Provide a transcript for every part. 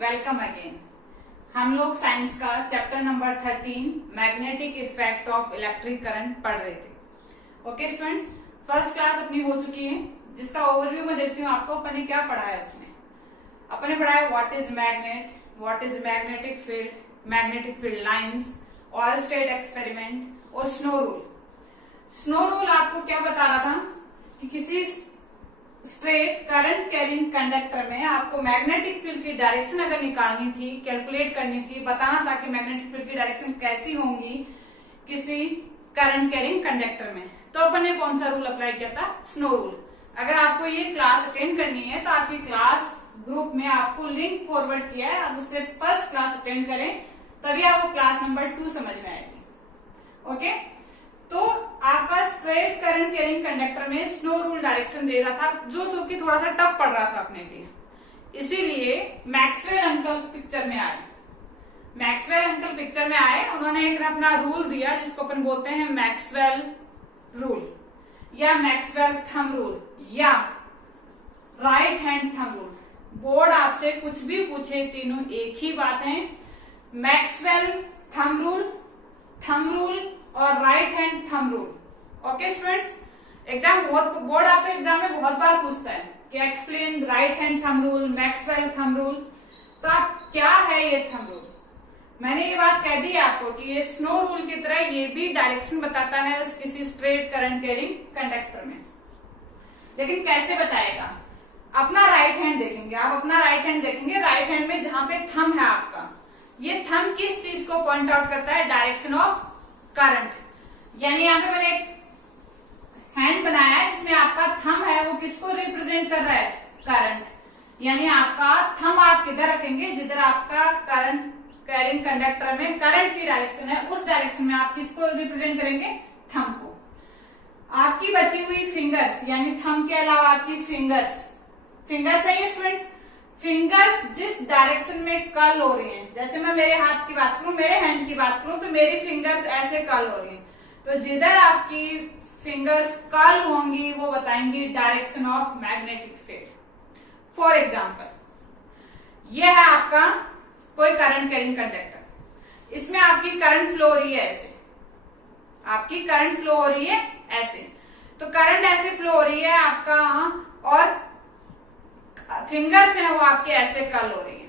Welcome again. हम लोग science का chapter number 13 magnetic effect of electric current पढ़ रहे थे। ओके स्टूडेंट्स, फर्स्ट क्लास अपनी हो चुकी है, जिसका ओवरव्यू मैं देती हूँ आपको। अपन ने क्या पढ़ा है उसमें? अपन ने पढ़ा है what is magnet, what is magnetic field lines और स्टेट एक्सपेरिमेंट और स्नो रूल। स्नो रूल आपको क्या बता रहा था कि किसी स्ट्रेट करंट कैरिंग कंडक्टर में आपको मैग्नेटिक फील्ड की डायरेक्शन अगर निकालनी थी, कैलकुलेट करनी थी, बताना था कि मैग्नेटिक फील्ड की डायरेक्शन कैसी होंगी किसी करंट कैरिंग कंडक्टर में। तो अपन ने कौन सा रूल अप्लाई किया था? Snow rule. अगर आपको ये क्लास अटेंड करनी है तो आपकी क्लास ग्रुप में आपको लिंक फॉरवर्ड किया है, आप उससे फर्स्ट क्लास अटेंड करें, तभी आपको क्लास नंबर 2 समझ में आएगी। ओके, तो आपका स्ट्रेट करंट कैरिंग कंडक्टर में स्नो रूल डायरेक्शन दे रहा था, जो तो कि थोड़ा सा टफ पड़ रहा था अपने लिए। इसीलिए मैक्सवेल अंकल पिक्चर में आए। उन्होंने एक अपना रूल दिया जिसको अपन बोलते हैं मैक्सवेल रूल या मैक्सवेल थंब रूल या right hand thumb rule. Board आपसे कुछ भी पूछे, तीनों एक ही बात है। मैक्सवेल थंब रूल और right hand thumb rule. Okay students, board आपसे एग्जाम में बहुत बार पूछता है कि explain right hand thumb rule, Maxwell thumb rule. तो आप क्या है ये थंब रूल? मैंने ये बात कह दी आपको कि ये स्नो रूल की तरह ये भी डायरेक्शन बताता है किसी स्ट्रेट करंट कैरिंग कंडक्टर में। लेकिन कैसे बताएगा? अपना राइट हैंड देखेंगे, राइट हैंड में जहां पे थंब है आपका, ये थंब किस चीज को पॉइंट आउट करता है? Direction of current. यानी यहाँ पे मैंने एक हैंड बनाया है, इसमें आपका थंब है, वो किसको रिप्रेजेंट कर रहा है? करंट। यानी आपका थंब आप किधर रखेंगे? जिधर आपका करंट कैरिंग कंडक्टर में करंट की डायरेक्शन है, उस डायरेक्शन में आप किसको रिप्रेजेंट करेंगे? थंब को। आपकी बची हुई फिंगर्स, यानी थंब के अलावा आपकी फिंगर्स है ये स्टूडेंट्स। फिंगर्स जिस डायरेक्शन में कर्ल हो रही हैं, जैसे मैं मेरे हाथ की बात करूं, मेरे हैंड की बात करूं, तो मेरी फिंगर्स ऐसे कर्ल हो रही हैं। तो जिधर आपकी फिंगर्स कर्ल होंगी वो बताएंगी direction of magnetic field. For example, यह है आपका कोई करंट कैरिंग कंडक्टर, इसमें आपकी करंट फ्लो हो रही है ऐसे, तो करंट ऐसे फ्लो हो रही है आपका, और फिंगर्स हैं वो आपके ऐसे कर्ल हो रही है।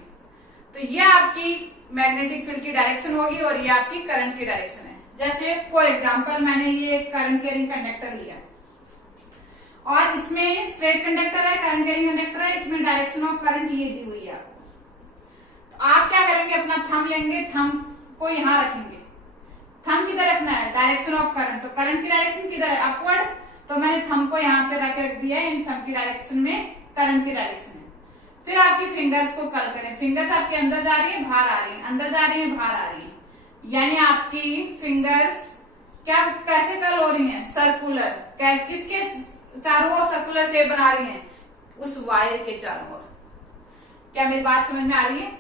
तो ये आपकी मैग्नेटिक फील्ड की डायरेक्शन होगी और ये आपकी करंट की डायरेक्शन है। जैसे फॉर एग्जांपल मैंने ये करंट कैरिंग कंडक्टर लिया और इसमें स्ट्रेट कंडक्टर है, करंट कैरिंग कंडक्टर है, इसमें डायरेक्शन ऑफ करंट ये दी हुई है आपको। तो आप क्या करेंगे? अपना थंब लेंगे, थंब को यहां रखेंगे। थंब किधर रखना है? Direction of current. तो करंट की डायरेक्शन किधर है? अपवर्ड। तो मैंने थंब को यहाँ पे रख दिया है, इन थंब की डायरेक्शन में करंट की डायरेक्शन है। फिर आपकी फिंगर्स को कर्ल करें। फिंगर्स आपके अंदर जा रही है, बाहर आ रही है, अंदर जा रही है, बाहर आ रही है। यानी आपकी फिंगर्स क्या कैसे कर्ल हो रही हैं? सर्कुलर। किसके चारों ओर सर्कुलर शेप बना रही हैं? उस वायर के चारों ओर। क्या मेरी बात समझ में आ रही है?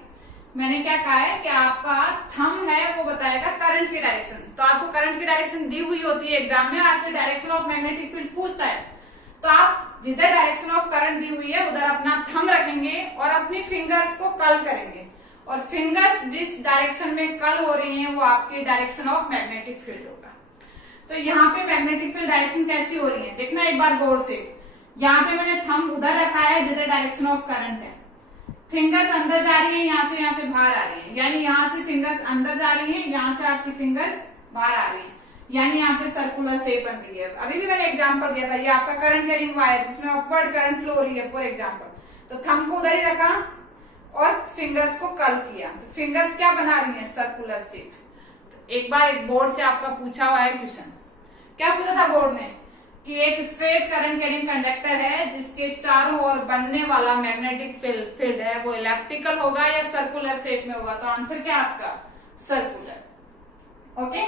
मैंने क्या कहा है कि आपका थंब है वो बताएगा करंट की डायरेक्शन। तो आपको करंट की डायरेक्शन दी हुई होती है एग्जाम में, आपसे डायरेक्शन ऑफ मैग्नेटिक फील्ड पूछता है, तो आप जिधर डायरेक्शन ऑफ करंट दी हुई है उधर अपना थंब रखेंगे और अपनी फिंगर्स को कर्ल करेंगे, और फिंगर्स जिस डायरेक्शन में कर्ल हो रही हैं वो आपकी डायरेक्शन ऑफ मैग्नेटिक फील्ड होगा। तो यहाँ पे मैग्नेटिक फील्ड डायरेक्शन कैसी हो रही है देखना एक बार गौर से। यहाँ पे मैंने थंब उधर रखा है जिधर डायरेक्शन ऑफ करंट है, फिंगर्स अंदर जा रही है, यहाँ से बाहर आ रही है। यानी यहाँ से फिंगर्स अंदर जा रही है, यहाँ से आपकी फिंगर्स बाहर आ रही है, यानी यहाँ पे सर्कुलर शेप बन रही है। अभी भी मैंने एग्जांपल दिया था, ये आपका करंट कैरिंग वायर जिसमें अपवर्ड करंट फ्लो हो रही है फॉर एग्जांपल। तो थंब को उधर ही रखा और फिंगर्स को कर्ल किया, तो फिंगर्स क्या बना रही है? Circular shape. तो एक बार एक बोर्ड से आपका पूछा हुआ है क्वेश्चन, क्या पूछा था बोर्ड ने कि एक स्ट्रेट करंट कैरिंग कंडक्टर है जिसके चारों ओर बनने वाला मैग्नेटिक फील्ड है वो इलेप्टिकल होगा या सर्कुलर शेप में होगा? तो आंसर क्या आपका? सर्कुलर। ओके,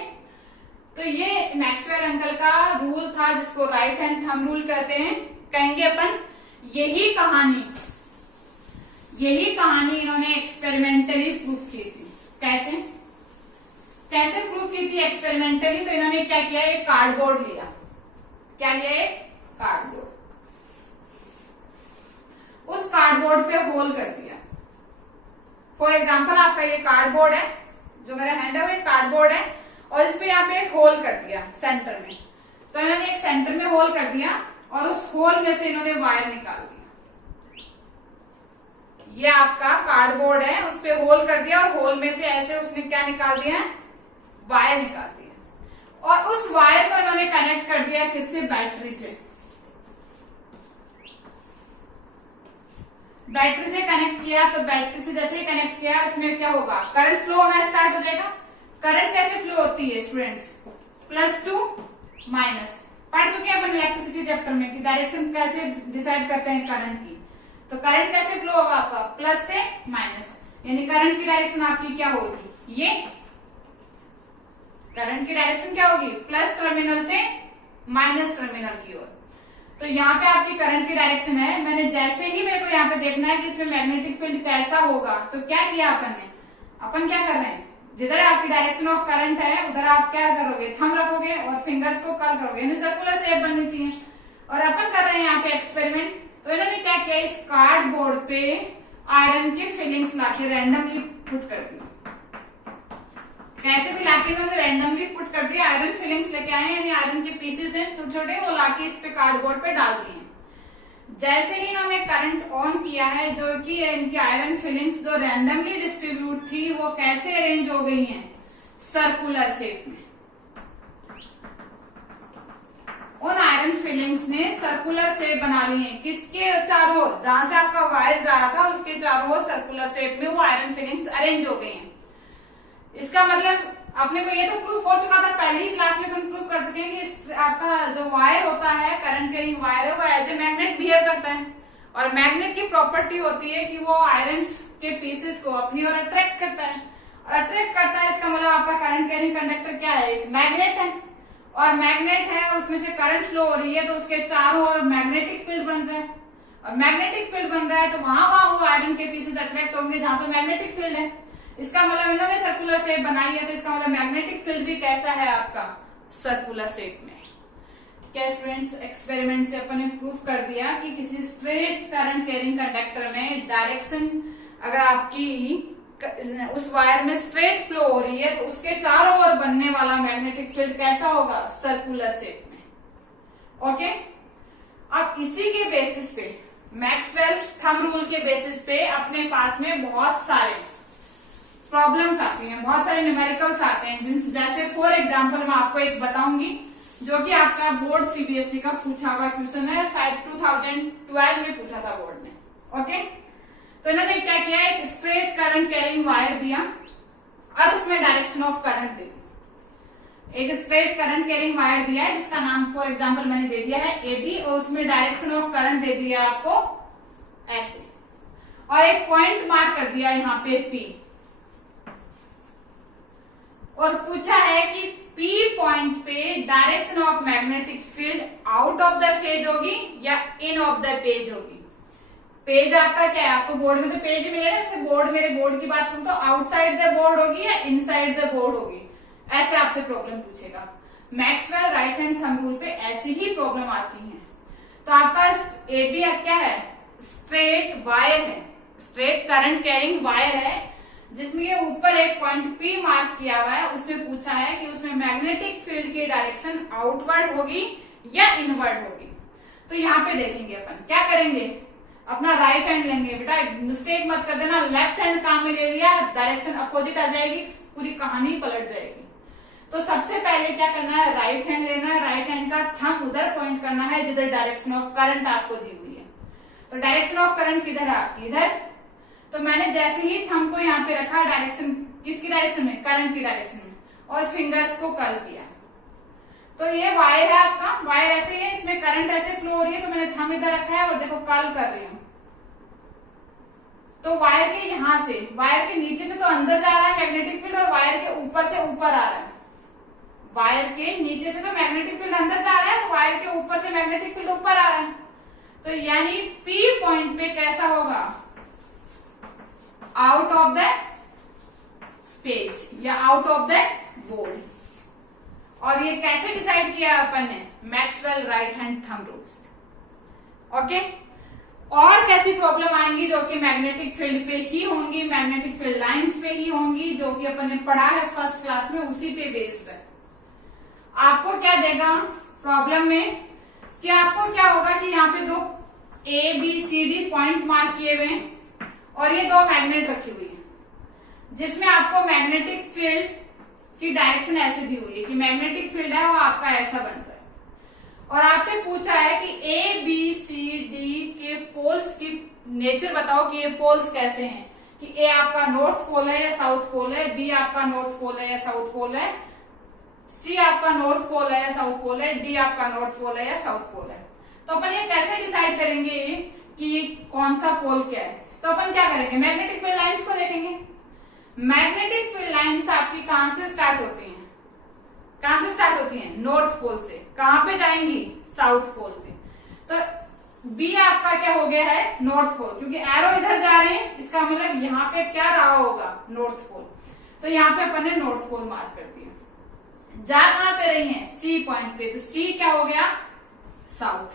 तो ये मैक्सवेल अंकल का रूल था जिसको राइट हैंड थंब रूल कहते हैं। कहेंगे अपन यही कहानी इन्होंने एक्सपेरिमेंटली प्रूफ की थी। कैसे प्रूफ की थी एक्सपेरिमेंटली? तो इन्होंने क्या किया? एक कार्डबोर्ड लिया। क्या लिया? एक कार्डबोर्ड। उस कार्डबोर्ड पे होल कर दिया। फॉर एग्जाम्पल आपका ये कार्डबोर्ड है, जो मेरा हैंड है वो एक कार्डबोर्ड है, और इस पे यहाँ पे एक होल कर दिया सेंटर में। तो इन्होंने एक सेंटर में होल कर दिया और उस होल में से इन्होंने वायर निकाल दिया। ये आपका कार्डबोर्ड है, उस पे होल कर दिया और होल में से ऐसे उसने क्या निकाल दिया, वायर निकाल दिया। और उस वायर को इन्होंने कनेक्ट कर दिया किससे, बैटरी से। बैटरी से कनेक्ट किया, तो बैटरी से जैसे ही कनेक्ट किया इसमें क्या होगा, करंट फ्लो होना स्टार्ट हो जाएगा। करंट कैसे फ्लो होती है स्टूडेंट्स, प्लस टू माइनस। पढ़ चुके हैं अपन इलेक्ट्रिसिटी चैप्टर में कि डायरेक्शन कैसे डिसाइड करते हैं करंट की। तो करंट कैसे फ्लो होगा आपका, प्लस से माइनस, यानी करंट की डायरेक्शन आपकी क्या होगी, ये करंट की डायरेक्शन क्या होगी, प्लस टर्मिनल से माइनस टर्मिनल की ओर। तो यहाँ पे आपकी करंट की डायरेक्शन है। मैंने जैसे ही मेरे को यहाँ पे देखना है कि इसमें मैग्नेटिक फील्ड कैसा होगा, तो क्या किया अपन क्या कर रहे हैं, जिधर आपकी डायरेक्शन ऑफ करंट है उधर आप क्या करोगे, थंब रखोगे और फिंगर्स को कर्ल करोगे, यानी सर्कुलर शेप बननी चाहिए। और अपन कर रहे हैं यहाँ पे एक्सपेरिमेंट। तो इन्होंने क्या किया, इस कार्डबोर्ड पे आयरन की फिलिंग्स लाके रैंडमली पुट कर दी। कैसे भी लाके इन्होंने रैंडमली पुट कर दिया, आयरन फिलिंग्स लेके आए, यानी आयरन के पीसेस हैं छोटे छोटे, वो लाके इस पे कार्डबोर्ड पे डाल दिए। जैसे ही इन्होंने करंट ऑन किया है, जो कि इनकी आयरन फिलिंग्स जो रैंडमली डिस्ट्रीब्यूट थी वो कैसे अरेंज हो गई हैं, सर्कुलर शेप में। उन आयरन फिलिंग्स ने सर्कुलर शेप बना ली है, किसके चारों ओर, जहां से आपका वायर जा रहा था उसके चारों ओर सर्कुलर शेप में वो आयरन फिलिंग्स अरेंज हो गई हैं। इसका मतलब अपने को ये तो प्रूफ हो चुका था, पहली ही क्लास में अपन प्रूफ कर सके कि आपका जो वायर होता है, करंट कैरिंग वायर है, वो एज ए मैग्नेट बिहेव करता है। और मैग्नेट की प्रॉपर्टी होती है कि वो आयरन के पीसेस को अपनी ओर अट्रैक्ट करता है, और अट्रैक्ट करता है इसका मतलब आपका करंट कैरिंग कंडक्टर क्या है, एक मैग्नेट है। और मैग्नेट है, उसमें से करंट फ्लो हो रही है, तो उसके चारों ओर मैग्नेटिक फील्ड बन रहा है। और मैग्नेटिक फील्ड बन रहा है तो वहां वो आयरन के पीसेस अट्रैक्ट होंगे जहां पे मैग्नेटिक फील्ड है। इसका मतलब इन्होंने सर्कुलर शेप बनाई है, तो इसका मतलब मैग्नेटिक फील्ड भी कैसा है आपका, सर्कुलर शेप में। क्या स्टूडेंट्स, एक्सपेरिमेंट से अपन ने प्रूफ कर दिया कि किसी स्ट्रेट करंट कैरिंग कंडक्टर में डायरेक्शन अगर आपकी उस वायर में स्ट्रेट फ्लो हो रही है, तो उसके चारों ओर बनने वाला मैग्नेटिक फील्ड कैसा होगा, सर्कुलर शेप में। ओके, अब इसी के बेसिस पे, मैक्सवेल्स थंब रूल के बेसिस पे अपने पास में बहुत सारे प्रॉब्लम्स आती हैं, बहुत सारे न्यूमेरिकल्स आते हैं, जैसे फॉर एग्जांपल मैं आपको एक बताऊंगी जो कि आपका बोर्ड सीबीएसई का पूछा हुआ क्वेश्चन है, शायद 2012 में पूछा था बोर्ड ने। ओके, तो इन्होंने क्या किया, एक स्ट्रेट करंट कैरिंग वायर दिया और उसमें डायरेक्शन ऑफ करंट दी। एक स्ट्रेट करंट कैरिंग वायर दिया है जिसका नाम फॉर एग्जांपल मैंने दे दिया है एबी, और उसमें डायरेक्शन ऑफ करंट दे दिया आपको ऐसे, और एक पॉइंट मार्क कर दिया यहाँ पे पी, और पूछा है कि P पॉइंट पे direction of magnetic field out of the phase होगी या इन ऑफ द पेज होगी। पेज आपका क्या है, आपको बोर्ड में तो पेज मिलेगा, जैसे बोर्ड, मेरे बोर्ड की बात करूं तो आउटसाइड द बोर्ड होगी या इनसाइड द बोर्ड होगी, ऐसे आपसे प्रॉब्लम पूछेगा। Maxwell right hand thumb rule पे ऐसी ही प्रॉब्लम आती है। तो आपका एबी क्या है, स्ट्रेट वायर है, स्ट्रेट करंट कैरिंग वायर है, जिसमें ऊपर एक पॉइंट P मार्क किया हुआ है। उसमें पूछा है कि उसमें मैग्नेटिक फील्ड की डायरेक्शन आउटवर्ड होगी या इनवर्ड होगी। तो यहाँ पे देखेंगे अपन क्या करेंगे, अपना राइट हैंड लेंगे। बेटा मिस्टेक मत कर देना, लेफ्ट हैंड काम में ले लिया, डायरेक्शन अपोजिट आ जाएगी, पूरी कहानी पलट जाएगी। तो सबसे पहले क्या करना है, राइट हैंड लेना है, राइट हैंड का थंब उधर पॉइंट करना है जिधर डायरेक्शन ऑफ करंट आपको दी हुई है। तो डायरेक्शन ऑफ करंट किधर है आपकी, इधर। तो मैंने जैसे ही थंब को यहाँ पे रखा, डायरेक्शन किसकी डायरेक्शन में, करंट की डायरेक्शन में, और फिंगर्स को कर्ल किया। तो ये वायर है आपका, वायर ऐसे ही है, इसमें करंट ऐसे फ्लो हो रही है, तो मैंने थंब इधर रखा है और देखो कर्ल कर रही हूँ। तो वायर के यहां से, वायर के नीचे से तो अंदर जा रहा है मैग्नेटिक फील्ड, और वायर के ऊपर से ऊपर आ रहा है। वायर के नीचे से तो मैग्नेटिक फील्ड अंदर जा रहा है, तो वायर के ऊपर से मैग्नेटिक फील्ड ऊपर आ रहा है। तो यानी P पॉइंट पे कैसा होगा, आउट ऑफ द पेज या आउट ऑफ द बोर्ड। और ये कैसे डिसाइड किया अपन ने, Maxwell right hand thumb rules. Okay, और कैसी प्रॉब्लम आएंगी जो कि मैग्नेटिक फील्ड पे ही होंगी, मैग्नेटिक फील्ड लाइंस पे ही होंगी, जो कि अपन ने पढ़ा है फर्स्ट क्लास में, उसी पे बेस्ड है। आपको क्या देगा प्रॉब्लम में कि आपको क्या होगा कि यहाँ पे दो A B C D point mark किए हुए हैं और ये दो मैग्नेट रखी हुई है, जिसमें आपको मैग्नेटिक फील्ड की डायरेक्शन ऐसे दी हुई है कि मैग्नेटिक फील्ड है वो आपका ऐसा बन रहा है, और आपसे पूछा है कि ए बी सी डी के पोल्स की नेचर बताओ कि ये पोल्स कैसे हैं, कि ए आपका नॉर्थ पोल है या साउथ पोल है, बी आपका नॉर्थ पोल है या साउथ पोल है, सी आपका नॉर्थ पोल है या साउथ पोल है, डी आपका नॉर्थ पोल है या साउथ पोल है। तो अपन ये कैसे डिसाइड करेंगे कि कौन सा पोल क्या है? तो अपन क्या करेंगे, मैग्नेटिक फील्ड लाइंस को देखेंगे। मैग्नेटिक फील्ड लाइंस आपकी कहां से स्टार्ट होती हैं? कहां से स्टार्ट होती हैं? नॉर्थ पोल से। कहां पे जाएंगी? साउथ पोल पे। तो बी आपका क्या हो गया है? नॉर्थ पोल, क्योंकि एरो इधर जा रहे हैं, इसका मतलब यहाँ पे क्या रहा होगा? North pole. तो यहाँ पे अपन ने नॉर्थ पोल मार्क कर दिया। जा कहां पे रही है? सी पॉइंट पे, तो सी क्या हो गया? साउथ।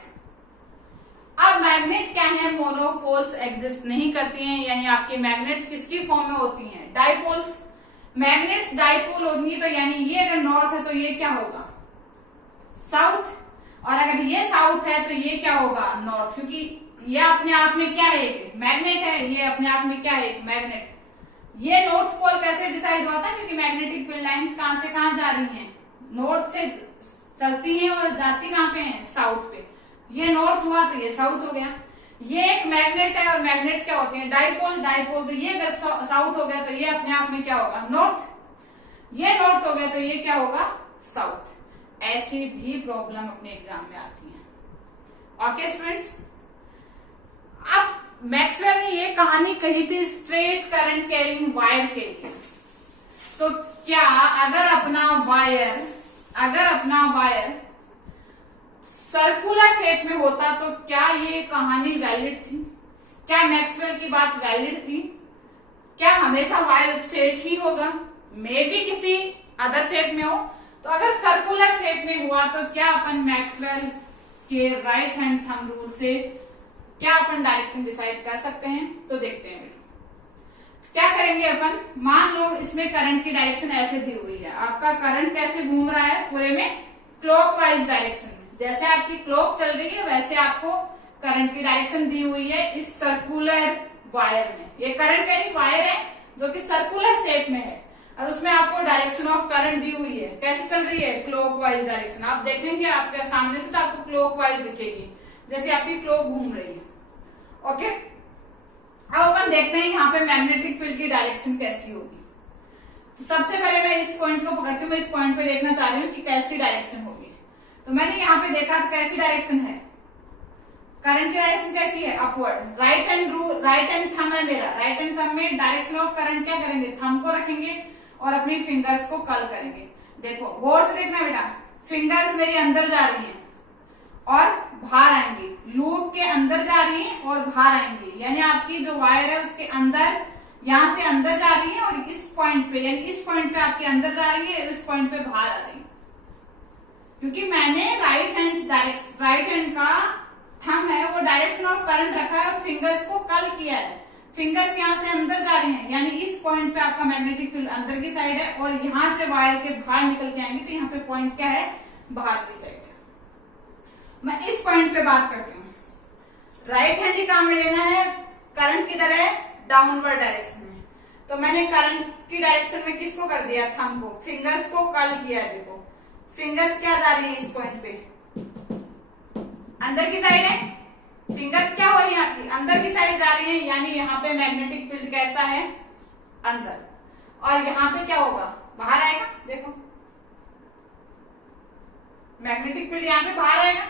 अब मैग्नेट क्या है? मोनोपोल्स एग्जिस्ट नहीं करती हैं, यानी आपके मैग्नेट्स किसकी फॉर्म में होती हैं? डाइपोल्स। मैग्नेट्स डाइपोल होंगी, तो यानी ये अगर नॉर्थ है तो ये क्या होगा? साउथ, और अगर ये साउथ है तो ये क्या होगा? नॉर्थ, क्योंकि ये अपने आप में क्या है? मैग्नेट है, ये अपने आप में क्या है? मैग्नेट। ये नॉर्थ पोल कैसे डिसाइड हुआ था? क्योंकि मैग्नेटिक फील्ड लाइंस कहां से कहां जा रही हैं? नॉर्थ से चलती हैं और जाती कहां पे हैं? साउथ पे। ये नॉर्थ हुआ तो ये साउथ हो गया। ये एक मैग्नेट है, और मैग्नेट्स क्या होते हैं? डाइपोल। डाइपोल, तो ये अगर साउथ हो गया तो ये अपने आप में क्या होगा? नॉर्थ। ये नॉर्थ हो गया तो ये क्या होगा? साउथ। ऐसी भी प्रॉब्लम अपने एग्जाम में आती है। ओके स्टूडेंट्स, अब मैक्सवेल ने ये कहानी कही थी स्ट्रेट करंट कैरिंग वायर के लिए। तो क्या अगर अपना वायर सर्कुलर शेप में होता तो क्या ये कहानी वैलिड थी? क्या मैक्सवेल की बात वैलिड थी? क्या हमेशा वायर स्ट्रेट ही होगा? मे बी किसी अदर शेप में हो। तो अगर सर्कुलर शेप में हुआ तो क्या अपन मैक्सवेल के राइट हैंड थंब रूल से क्या अपन डायरेक्शन डिसाइड कर सकते हैं? तो देखते हैं क्या करेंगे अपन। मान लो इसमें करंट की डायरेक्शन ऐसे दी हुई है, आपका करंट कैसे घूम रहा है? पूरे में क्लॉकवाइज डायरेक्शन में। जैसे आपकी क्लॉक चल रही है वैसे आपको करंट की डायरेक्शन दी हुई है इस सर्कुलर वायर में। ये करंट कैरिंग वायर है जो कि सर्कुलर शेप में है, और उसमें आपको डायरेक्शन ऑफ करंट दी हुई है। कैसे चल रही है? Clockwise direction. आप देखेंगे आपके सामने से तो आपको क्लॉकवाइज दिखेगी, जैसे आपकी क्लॉक घूम रही है। ओके, अब अपन देखते हैं यहाँ पे मैग्नेटिक फील्ड की डायरेक्शन कैसी होगी। तो सबसे पहले मैं इस पॉइंट को पकड़ती हूँ, मैं इस पॉइंट पे देखना चाह रही हूँ कि कैसी डायरेक्शन होगी। तो मैंने यहाँ पे देखा तो कैसी डायरेक्शन है? करंट की डायरेक्शन कैसी है? अपवर्ड। राइट हैंड थंब है मेरा। राइट हैंड थंब में डायरेक्शन ऑफ करंट क्या करेंगे? थंब को रखेंगे और अपनी फिंगर्स को कर्ल करेंगे। देखो गौर से देखना बेटा, फिंगर्स मेरी अंदर जा रही है और बाहर आएंगी, लूप के अंदर जा रही है और बाहर आएंगी, यानी आपकी जो वायर है उसके अंदर, यहां से अंदर जा रही है और इस पॉइंट पे, यानी इस पॉइंट पे आपके अंदर जा रही है, इस पॉइंट पे बाहर आ रही है। क्योंकि मैंने राइट हैंड का थंब है वो डायरेक्शन ऑफ करंट रखा है और फिंगर्स को कर्ल किया है। फिंगर्स यहाँ से अंदर जा रही हैं, यानी इस पॉइंट पे आपका मैग्नेटिक फील्ड अंदर की साइड है, और यहाँ से वायर के बाहर निकल के आएंगे तो यहाँ पे पॉइंट क्या है? बाहर की साइड है। मैं इस पॉइंट पे बात करती हूँ। राइट हैंड ही काम में लेना है, करंट किधर है? डाउनवर्ड डायरेक्शन में। तो मैंने करंट की डायरेक्शन में किसको कर दिया? थंब को, फिंगर्स को कर्ल किया है। देखो फिंगर्स क्या जा रही है? इस पॉइंट पे अंदर की साइड है। फिंगर्स क्या हो रही है आपकी? अंदर की साइड जा रही है, यानी यहाँ पे मैग्नेटिक फील्ड कैसा है? अंदर। और यहाँ पे क्या होगा? बाहर आएगा। देखो मैग्नेटिक फील्ड यहाँ पे बाहर आएगा।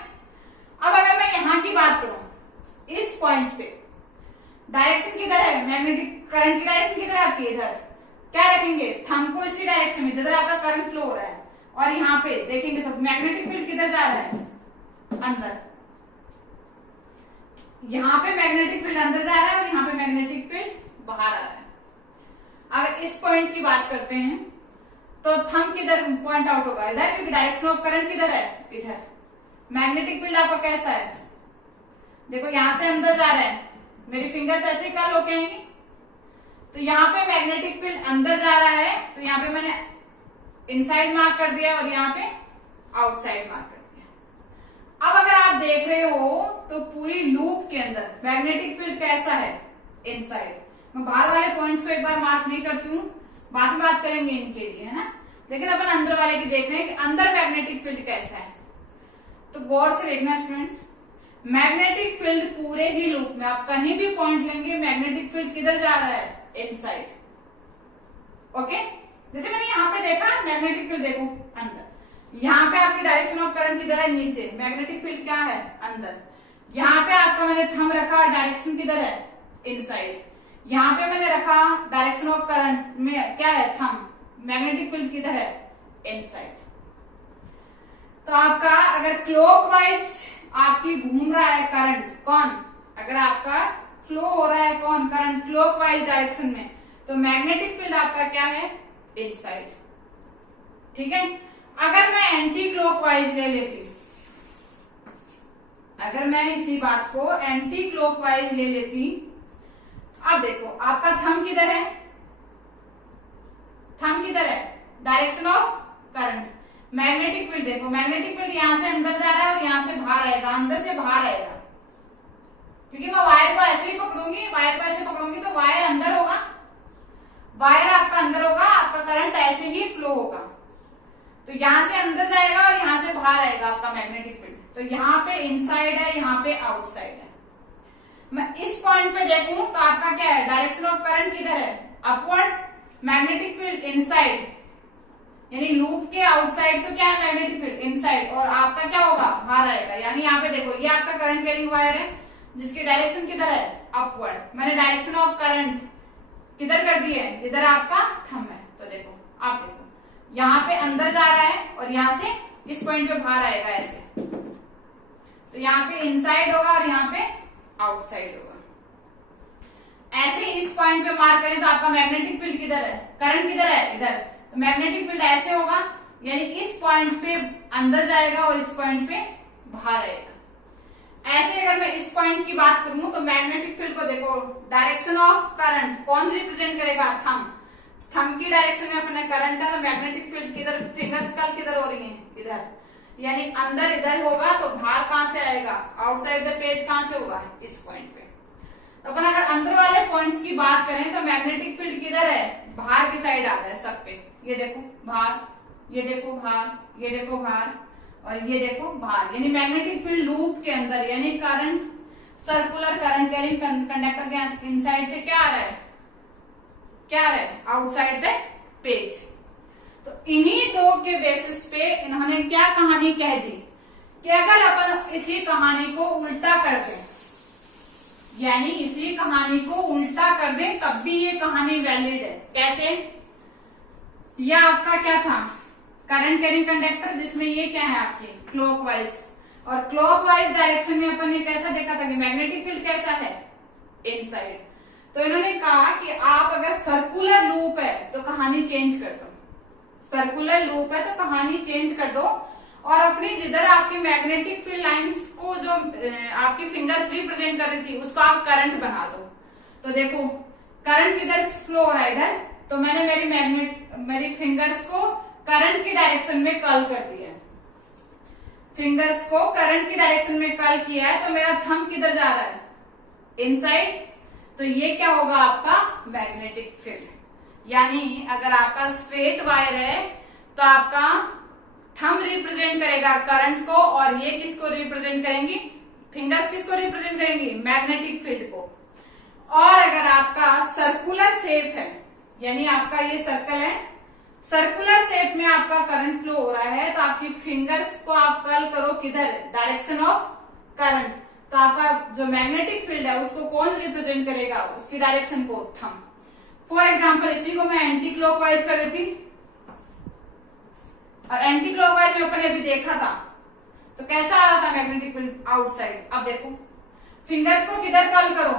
अब अगर मैं यहाँ की बात करूं, इस पॉइंट पे डायरेक्शन किधर है? मैग्नेटिक करंट की डायरेक्शन किधर है आपकी? इधर। क्या रखेंगे? थंब को इसी डायरेक्शन में जिधर आपका करंट फ्लो हो रहा है, और यहाँ पे देखेंगे तो मैग्नेटिक फील्ड किधर जा रहा है? अंदर। यहाँ पे मैग्नेटिक फील्ड अंदर जा रहा है और यहाँ पे मैग्नेटिक फील्ड बाहर आ रहा है। अगर इस पॉइंट की बात करते हैं तो थंब किधर पॉइंट आउट होगा? इधर, क्योंकि डायरेक्शन ऑफ करंट किधर है? इधर। मैग्नेटिक फील्ड आपका कैसा है? देखो यहां से अंदर जा रहा है, मेरी फिंगर्स ऐसे कर्ल होके आएंगी, तो यहाँ पे मैग्नेटिक फील्ड अंदर जा रहा है, तो यहाँ पे मैंने इनसाइड मार्क कर दिया और यहाँ पे आउटसाइड मार्क कर दिया। अब अगर आप देख रहे हो तो पूरी लूप के अंदर मैग्नेटिक फील्ड कैसा है, इनसाइड। मैं बाहर वाले पॉइंट्स को एक बार मार्क नहीं करती हूँ, बाद में बात करेंगे इनके लिए, है ना। लेकिन अपन अंदर वाले की देख रहे हैं कि अंदर मैग्नेटिक फील्ड कैसा है। तो गौर से देखना स्टूडेंट्स, मैग्नेटिक फील्ड पूरे ही लूप में आप कहीं भी पॉइंट लेंगे, मैग्नेटिक फील्ड किधर जा रहा है, इनसाइड। ओके, जैसे मैंने यहाँ पे देखा मैग्नेटिक फील्ड, देखो अंदर, यहाँ पे आपकी डायरेक्शन ऑफ करंट किधर है, नीचे, मैग्नेटिक फील्ड क्या है, अंदर। यहाँ पे आपका मैंने थंब रखा, डायरेक्शन किधर है, इनसाइड। यहाँ पे मैंने रखा डायरेक्शन ऑफ करंट में क्या है, थंब, मैग्नेटिक फील्ड किधर है, इनसाइड। तो आपका अगर क्लॉकवाइज आपकी घूम रहा है करंट, कौन, अगर आपका फ्लो हो रहा है कौन, करंट क्लॉकवाइज डायरेक्शन में, तो मैग्नेटिक फील्ड आपका क्या है, इनसाइड। ठीक है। अगर मैं एंटी क्लॉकवाइज ले लेती, अगर मैं इसी बात को एंटी क्लॉकवाइज ले लेती, अब देखो आपका थंब किधर है, थंब किधर है, direction of current. Magnetic field देखो, मैग्नेटिक फील्ड यहां से अंदर जा रहा है और यहां से बाहर आएगा, अंदर से बाहर आएगा, क्योंकि मैं वायर को ऐसे ही पकड़ूंगी, वायर को ऐसे पकड़ूंगी तो वायर अंदर होगा, वायर आपका अंदर होगा, आपका करंट ऐसे ही फ्लो होगा। तो यहां से अंदर जाएगा और यहां से बाहर आएगा आपका मैग्नेटिक फील्ड। तो यहाँ पे इनसाइड है, यहाँ पे आउटसाइड है। मैं इस पॉइंट पे देखूं तो आपका क्या है, डायरेक्शन ऑफ करंट किधर है, अपवर्ड, मैग्नेटिक फील्ड इनसाइड, यानी लूप के आउटसाइड तो क्या है, मैग्नेटिक फील्ड इनसाइड, और आपका क्या होगा, बाहर आएगा। यानी यहाँ पे देखो, ये आपका करंट कैरिंग वायर है जिसकी डायरेक्शन किधर है, अपवर्ड। मैंने डायरेक्शन ऑफ करंट किधर कर दी है, जिधर आपका थंब है। तो देखो, आप देखो यहाँ पे अंदर जा रहा है और यहाँ से इस पॉइंट पे बाहर आएगा ऐसे, तो यहाँ पे इनसाइड होगा और यहाँ पे आउटसाइड होगा। ऐसे इस पॉइंट पे मार्क करें तो आपका मैग्नेटिक फील्ड किधर है, करंट किधर है, इधर, तो मैग्नेटिक फील्ड ऐसे होगा, यानी इस पॉइंट पे अंदर जाएगा और इस पॉइंट पे बाहर आएगा। ऐसे अगर मैं इस पॉइंट की बात करूं तो मैग्नेटिक फील्ड को देखो, डायरेक्शन ऑफ करंट कौन रिप्रेजेंट करेगा, थंब। थंब की डायरेक्शन में अपने करंट है, तो मैग्नेटिक फील्ड किधर, फिंगर्स कल किधर हो रही है, इधर, यानी अंदर इधर होगा, तो बाहर कहां से आएगा, आउटसाइड द पेज कहां से होगा, इस पॉइंट पे। तो अपन अगर अंदर वाले पॉइंट्स की बात करें तो मैग्नेटिक फील्ड किधर है, बाहर की साइड आ रहा है सब पे। ये देखो बाहर, ये देखो बाहर, ये देखो बाहर, और ये देखो बाहर, यानी मैग्नेटिक फील्ड लूप के अंदर, यानी current, circular current carrying conductor के इनसाइड से क्या आ रहा है, क्या आ रहा है, आउटसाइड द पेज। तो इन्हीं दो के बेसिस पे इन्होंने क्या कहानी कह दी कि अगर अपन इसी कहानी को उल्टा कर दें, यानी इसी कहानी को उल्टा कर दें, तब भी ये कहानी वैलिड है। कैसे, यह आपका क्या था, करंट कैरिंग कंडक्टर, जिसमें ये क्या है आपकी क्लॉकवाइज, और क्लॉकवाइज डायरेक्शन में अपन ने कैसा देखा था कि मैग्नेटिक फील्ड कैसा है, इनसाइड। तो इन्होंने कहा कि आप अगर सर्कुलर लूप है तो कहानी चेंज कर दो, सर्कुलर लूप है तो कहानी चेंज कर दो, और अपनी जिधर आपकी मैग्नेटिक फील्ड लाइंस को जो आपकी फिंगर्स रिप्रेजेंट कर रही थी उसको आप करंट बना दो। तो देखो करंट किधर फ्लो हो रहा है, इधर, तो मैंने मेरी फिंगर्स को करंट की डायरेक्शन में कर्ल कर दिया, फिंगर्स को करंट की डायरेक्शन में कर्ल किया है, तो मेरा थंब किधर जा रहा है, इनसाइड। तो ये क्या होगा आपका मैग्नेटिक फील्ड। यानी अगर आपका स्ट्रेट वायर है तो आपका थंब रिप्रेजेंट करेगा करंट को, और ये किसको रिप्रेजेंट करेंगी, फिंगर्स किसको रिप्रेजेंट करेंगी, मैग्नेटिक फील्ड को। और अगर आपका सर्कुलर शेप है, यानी आपका ये सर्कल है, सर्कुलर शेप में आपका करंट फ्लो हो रहा है, तो आपकी फिंगर्स को आप कर्ल करो किधर, डायरेक्शन ऑफ करंट, तो आपका जो मैग्नेटिक फील्ड है उसको कौन रिप्रेजेंट करेगा, उसकी डायरेक्शन को, थंब। फॉर एग्जाम्पल इसी को मैं एंटी क्लॉकवाइज कर रही थी, और एंटी क्लॉकवाइज में अपन ने अभी देखा था तो कैसा आ रहा था मैग्नेटिक फील्ड, आउटसाइड। अब देखो फिंगर्स को किधर कर्ल करो,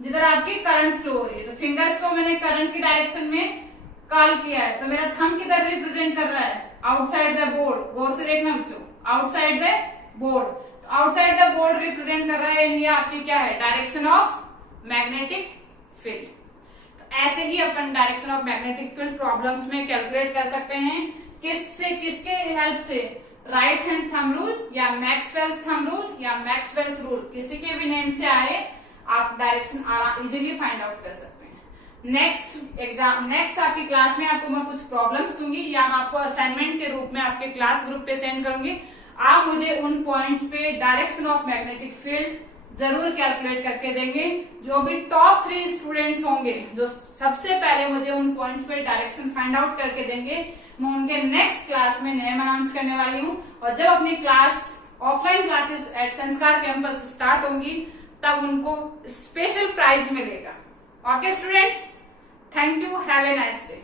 जिधर आपकी करंट फ्लो हो रही है, तो फिंगर्स को मैंने करंट की डायरेक्शन में कर्ल किया है, तो मेरा थंब किधर रिप्रेजेंट कर रहा है, आउटसाइड द बोर्ड। गौर से देखना बच्चों, आउटसाइड द बोर्ड। तो आउटसाइड द बोर्ड रिप्रेजेंट कर रहा है, ये आपकी क्या है, डायरेक्शन ऑफ मैग्नेटिक फील्ड। तो ऐसे ही अपन direction of magnetic field problems में कैलकुलेट कर सकते हैं। किसके हेल्प से, राइट हैंड थंब रूल या मैक्सवेल्स थंब रूल या मैक्सवेल्स रूल, किसी के भी नेम से आए आप डायरेक्शन इजीली फाइंड आउट कर सकते हैं। नेक्स्ट आपकी क्लास में आपको मैं कुछ प्रॉब्लम्स दूंगी या मैं आपको असाइनमेंट के रूप में आपके क्लास ग्रुप पे सेंड करूंगी। आप मुझे उन पॉइंट्स पे डायरेक्शन ऑफ मैग्नेटिक फील्ड जरूर कैलकुलेट करके देंगे। जो भी टॉप 3 स्टूडेंट्स होंगे जो सबसे पहले मुझे उन पॉइंट्स पे डायरेक्शन फाइंड आउट करके देंगे, मैं उनके नेक्स्ट क्लास में नेम अनाउंस करने वाली हूँ। और जब अपनी क्लास ऑफलाइन क्लासेस एट संस्कार कैंपस स्टार्ट होंगी तब उनको स्पेशल प्राइज मिलेगा। Okay students, thank you, have a nice day.